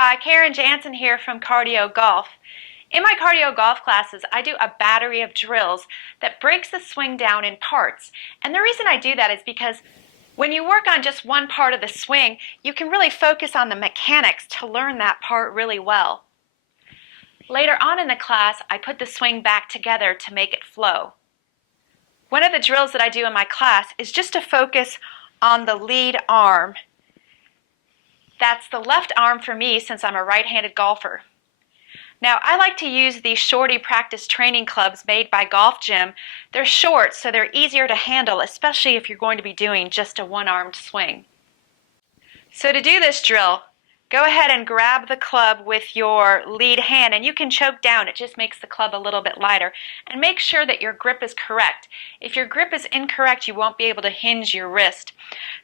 Hi, Jansen here from Cardiogolf. In my Cardiogolf classes, I do a battery of drills that breaks the swing down in parts. And the reason I do that is because when you work on just one part of the swing, you can really focus on the mechanics to learn that part really well. Later on in the class, I put the swing back together to make it flow. One of the drills that I do in my class is just to focus on the lead arm. That's the left arm for me since I'm a right-handed golfer. Now, I like to use these shorty practice training clubs made by Golf Gym. They're short, so they're easier to handle, especially if you're going to be doing just a one-armed swing. So to do this drill, go ahead and grab the club with your lead hand, and you can choke down. It just makes the club a little bit lighter. And make sure that your grip is correct. If your grip is incorrect, you won't be able to hinge your wrist.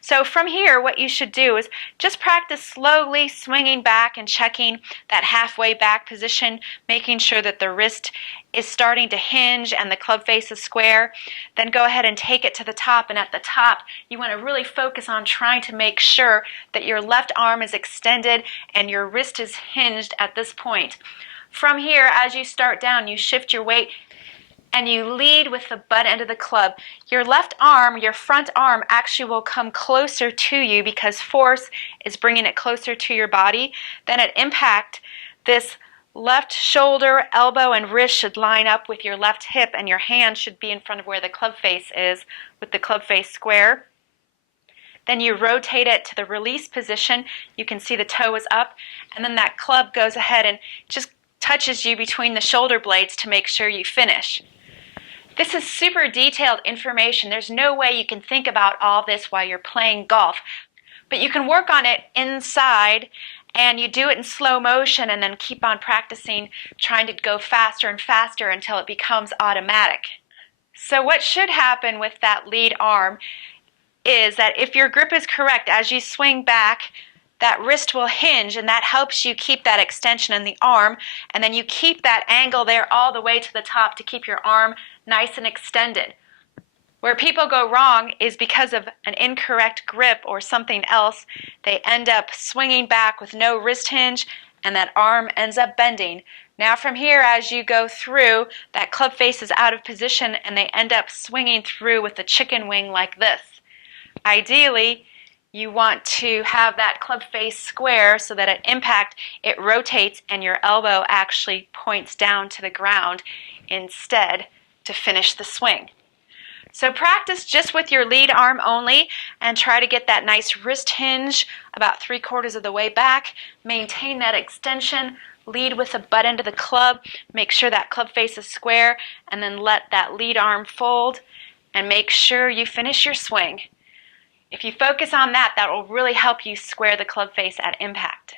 So from here, what you should do is just practice slowly swinging back and checking that halfway back position, making sure that the wrist is starting to hinge and the club face is square. Then go ahead and take it to the top, and at the top you want to really focus on trying to make sure that your left arm is extended and your wrist is hinged at this point. From here, as you start down, you shift your weight and you lead with the butt end of the club. Your left arm, your front arm, actually will come closer to you because force is bringing it closer to your body. Then at impact, this left shoulder, elbow, and wrist should line up with your left hip, and your hand should be in front of where the club face is with the club face square. Then you rotate it to the release position. You can see the toe is up, and then that club goes ahead and just touches you between the shoulder blades to make sure you finish. This is super detailed information. There's no way you can think about all this while you're playing golf, but you can work on it inside, and you do it in slow motion and then keep on practicing, trying to go faster and faster until it becomes automatic. So what should happen with that lead arm is that if your grip is correct, as you swing back, that wrist will hinge, and that helps you keep that extension in the arm, and then you keep that angle there all the way to the top to keep your arm nice and extended. Where people go wrong is because of an incorrect grip or something else. They end up swinging back with no wrist hinge, and that arm ends up bending. Now from here, as you go through, that club face is out of position, and they end up swinging through with a chicken wing like this. Ideally, you want to have that club face square so that at impact it rotates and your elbow actually points down to the ground instead to finish the swing. So practice just with your lead arm only and try to get that nice wrist hinge about 3/4 of the way back. Maintain that extension, lead with the butt end of the club, make sure that club face is square, and then let that lead arm fold and make sure you finish your swing. If you focus on that, that will really help you square the club face at impact.